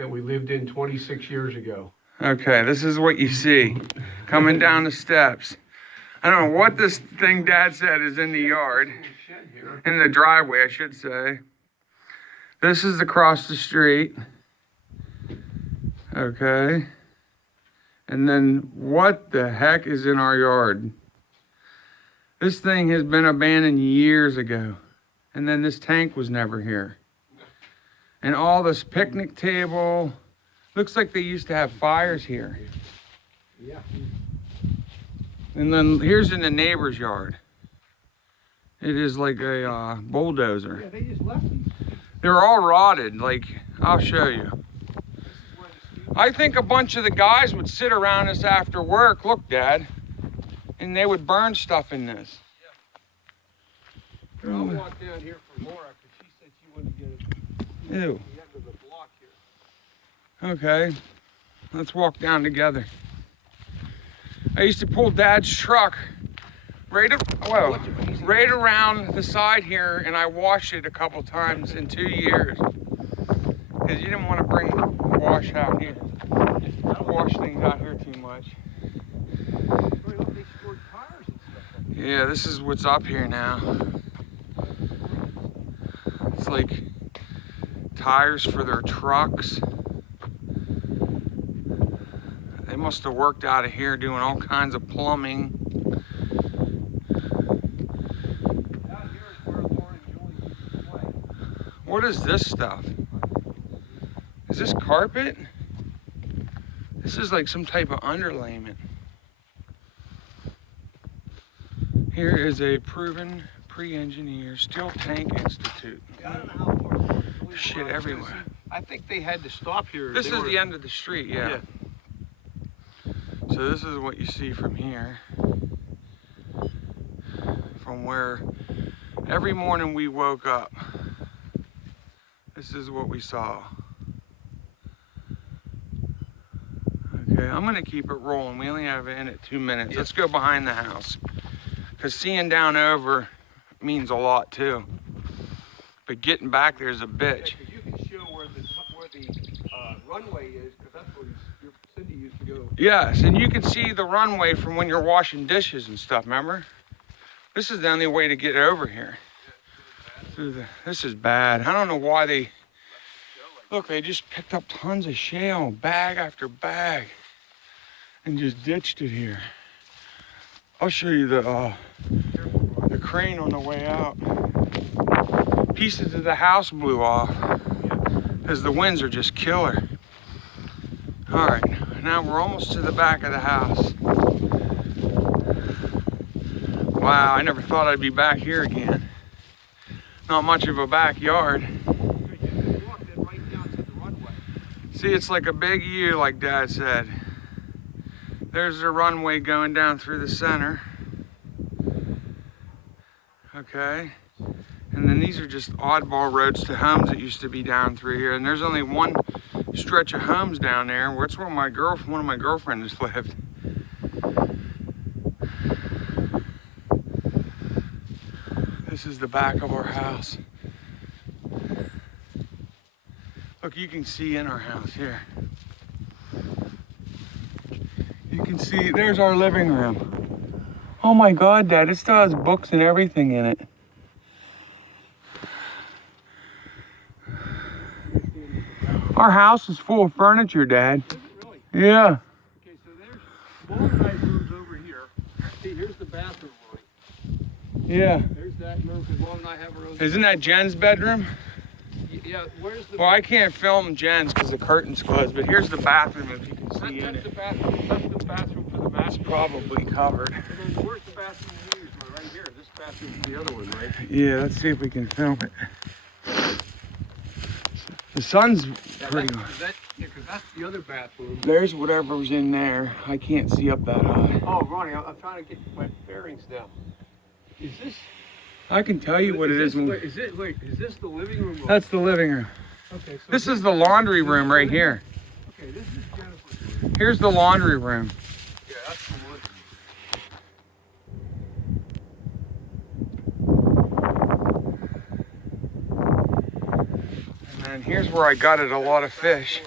that we lived in 26 years ago. Okay, this is what you see coming down the steps. I don't know what this thing Dad said is in the yard, in the driveway, I should say. This is across the street. Okay. And then what the heck is in our yard? This thing has been abandoned years ago. And then this tank was never here. And all this picnic table. Looks like they used to have fires here. Yeah. And then here's in the neighbor's yard. It is like a bulldozer. Yeah, they just left these. They're all rotted. Like, I'll show you. I think a bunch of the guys would sit around this after work. Look, Dad. And they would burn stuff in this. Yeah. I'll walk down here for Laura because she said she wanted to get it. Ew. The end of the block here. Okay. Let's walk down together. I used to pull Dad's truck right around the side here, and I washed it a couple times in 2 years. Because you didn't want to bring wash out here. I don't wash things out here too much. Yeah, this is what's up here now. It's like tires for their trucks. They must have worked out of here doing all kinds of plumbing. Down here is where Laura and Julie used to play. What is this stuff? Is this carpet? This is like some type of underlayment. Here is a proven pre-engineer steel tank institute. Yeah, I don't know how far Julie Shit was. everywhere. I think they had to stop here. This They is were- the end of the street, yeah. So this is what you see from here. From where every morning we woke up. This is what we saw. Okay, I'm gonna keep it rolling. We only have it in at 2 minutes. Let's go behind the house. Because seeing down over means a lot too. But getting back there is a bitch. Yeah, 'cause you can show where the runway is, because that's where Cindy used to go. Yes, and you can see the runway from when you're washing dishes and stuff, remember? This is the only way to get over here. This is bad. I don't know why they... Look, they just picked up tons of shale, bag after bag, and just ditched it here. I'll show you the crane on the way out. Pieces of the house blew off because the winds are just killer. All right, now we're almost to the back of the house. Wow, I never thought I'd be back here again. Not much of a backyard. See, it's like a big U, like Dad said. There's the runway going down through the center. Okay. And then these are just oddball roads to homes that used to be down through here. And there's only one stretch of homes down there. That's where one of my girlfriends lived. This is the back of our house. Look, you can see in our house here. You can see, there's our living room. Oh my God, Dad, it still has books and everything in it. Our house is full of furniture, Dad. Is it really? Yeah. Okay, so there's Laura and I's rooms over here. See, here's the bathroom line. Yeah. There's that room, because Laura and I have our own. Isn't that Jen's bedroom? Yeah, where's the... Well, I can't film Jen's because the curtain's closed, but here's the bathroom if you can see in That's it. the bathroom. That's the bathroom for the It's master. probably covered. And then where's the bathroom you use? Right here. This bathroom's the other one, right? Yeah, let's see if we can film it. The sun's pretty... Because that's the other bathroom. There's whatever's in there. I can't see up that high. Oh, Ronnie, I'm trying to get my bearings down. Is this... I can tell you what it is. Wait, is this the living room? That's the living room. Okay, so This is the laundry room right here. Okay, this is Jennifer's room. Here's the laundry room. Yeah, that's the one. And then here's where I gutted a lot of fish.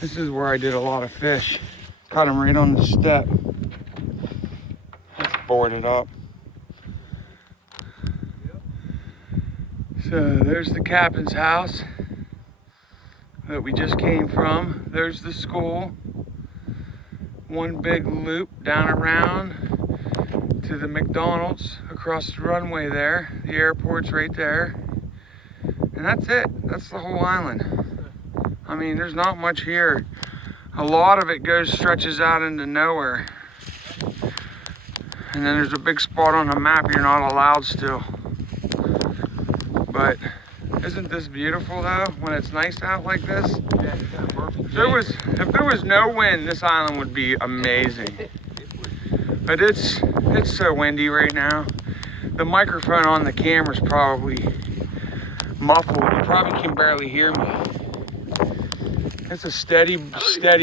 This is where I did a lot of fish. Caught them right on the step. Let's board it up. So there's the captain's house that we just came from. There's the school. One big loop down around to the McDonald's across the runway there. The airport's right there. And that's it. That's the whole island. I mean, there's not much here. A lot of it stretches out into nowhere. And then there's a big spot on the map you're not allowed still. But isn't this beautiful though, when it's nice out like this? Yeah, it's got a perfect If there was no wind, this island would be amazing. But it's so windy right now. The microphone on the camera's probably muffled. You probably can barely hear me. It's a steady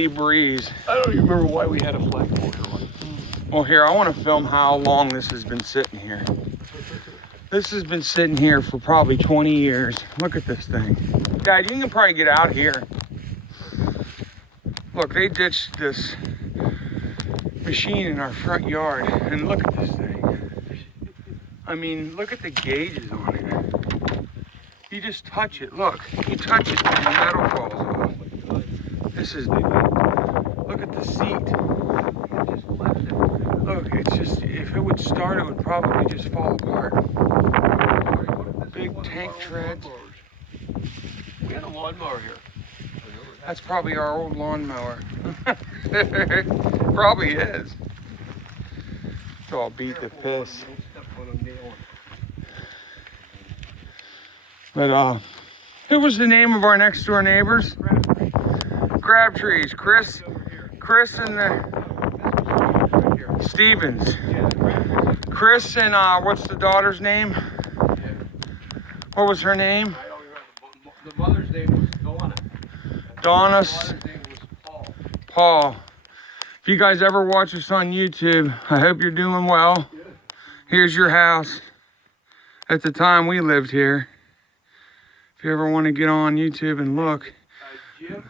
breeze. I don't even remember why we had a flagpole here. Well, here, I want to film how long this has been sitting here. This has been sitting here for probably 20 years. Look at this thing. Dad, you can probably get out here. Look, they ditched this machine in our front yard. And look at this thing. I mean, look at the gauges on it. You just touch it. Look, you touch it and the metal falls off. This is, look at the seat. Look, it's just, if it would start, it would probably just fall apart. Big tank treads. We had a lawnmower here. That's probably our old lawnmower. Probably is. It's all beat to piss. But who was the name of our next door neighbors? Crabtrees. Chris and the Stevens. Chris and what's the daughter's name? What was her name? I don't remember. The mother's name was Donna. Donna. The father's name was Paul. Paul. If you guys ever watch us on YouTube, I hope you're doing well. Yeah. Here's your house. At the time we lived here. If you ever want to get on YouTube and look. Jim,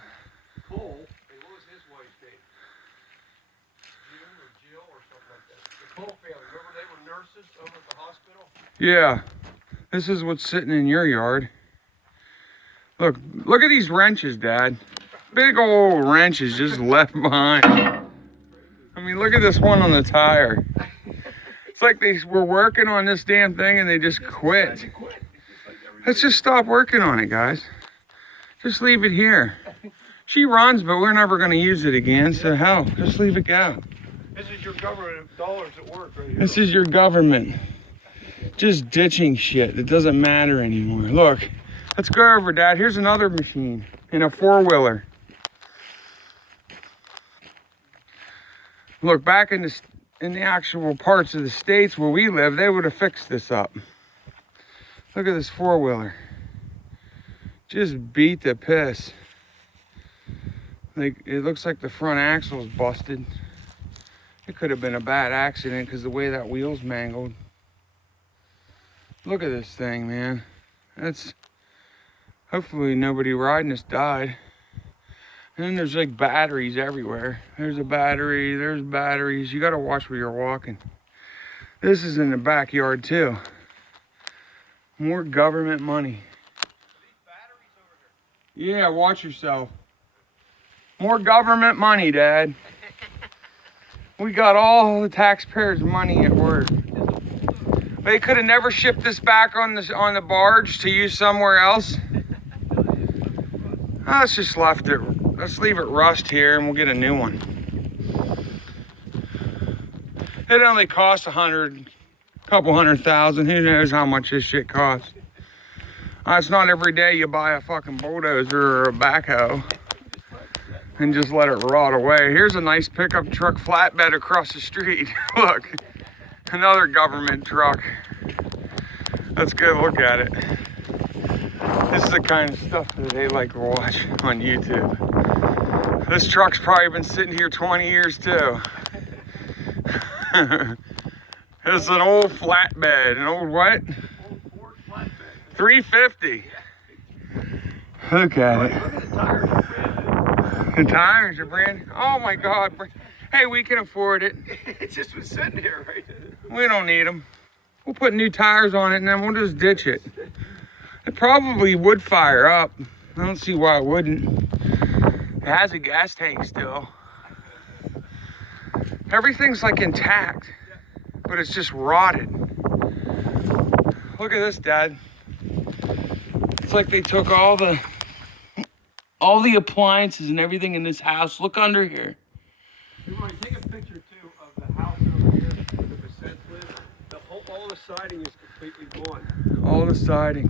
Cole, and what was his wife's name? Jim or Jill or something like that. The Cole family, remember they were nurses over at the hospital? Yeah. This is what's sitting in your yard. Look at these wrenches, Dad. Big old wrenches just left behind. I mean, look at this one on the tire. It's like they were working on this damn thing and they just quit. Let's just stop working on it, guys. Just leave it here. She runs, but we're never going to use it again, so hell, just leave it go. This is your government dollars at work right here. This is your government. Just ditching shit. It doesn't matter anymore. Look, let's go over, Dad. Here's another machine in a four-wheeler. Look, back in the actual parts of the states where we live, they would have fixed this up. Look at this four-wheeler. Just beat the piss. Like, it looks like the front axle's busted. It could have been a bad accident because the way that wheel's mangled. Look at this thing, man. That's, hopefully nobody riding this died. And then there's like batteries everywhere. There's a battery, there's batteries. You gotta watch where you're walking. This is in the backyard too. More government money. Yeah, watch yourself. More government money, Dad. We got all the taxpayers' money at work. They could have never shipped this back on the barge to use somewhere else. Let's just let's leave it rust here and we'll get a new one. It only costs couple $100,000. Who knows how much this shit costs? It's not every day you buy a fucking bulldozer or a backhoe and just let it rot away. Here's a nice pickup truck flatbed across the street. Look, another government truck. Let's go look at it. This is the kind of stuff that they like to watch on YouTube. This truck's probably been sitting here 20 years too. It's an old flatbed. An old what? Old Ford flatbed. 350. Look at it. Look at the tires. The tires are brand. Oh my God. Hey, we can afford it. It just was sitting here, right? We don't need them. We'll put new tires on it and then we'll just ditch it. It probably would fire up. I don't see why it wouldn't. It has a gas tank still. Everything's like intact, but it's just rotted. Look at this, Dad. It's like they took all the appliances and everything in this house. Look under here. You want to take a picture too of the house over here where the Bissets live. All the siding is completely gone. All the siding.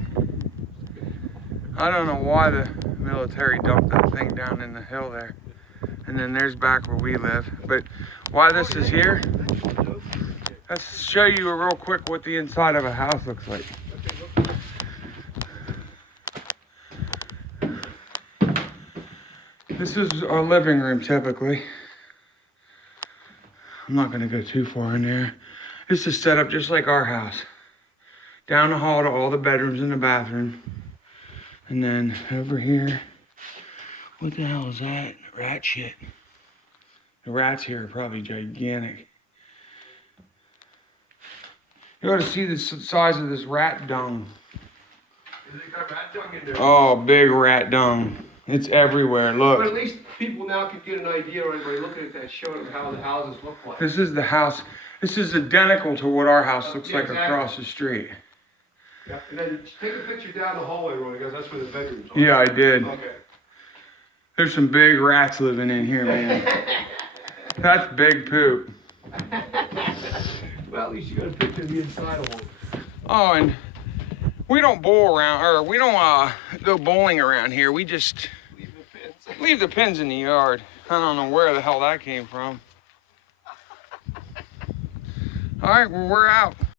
I don't know why the military dumped that thing down in the hill there. And then there's back where we live. But why this is here, let's show you real quick what the inside of a house looks like. This is our living room typically. I'm not gonna go too far in there. This is set up just like our house. Down the hall to all the bedrooms and the bathroom. And then over here, what the hell is that? Rat shit. The rats here are probably gigantic. You ought to see the size of this rat dung. They got rat dung in there. Oh, big rat dung. It's everywhere, But at look. least people now can get an idea, right, by looking at that, showing them how the houses look like. This is the house. This is identical to what our house looks Yeah, like exactly. across the street. Yeah, and then take a picture down the hallway, Roy, because that's where the bedrooms are. Yeah, I did. Okay. There's some big rats living in here, man. That's big poop. Well, at least you got a picture of the inside of one. Oh, and we don't bowl around, or we don't go bowling around here. We just Leave the pins. leave the pins in the yard. I don't know where the hell that came from. All right, well, we're out.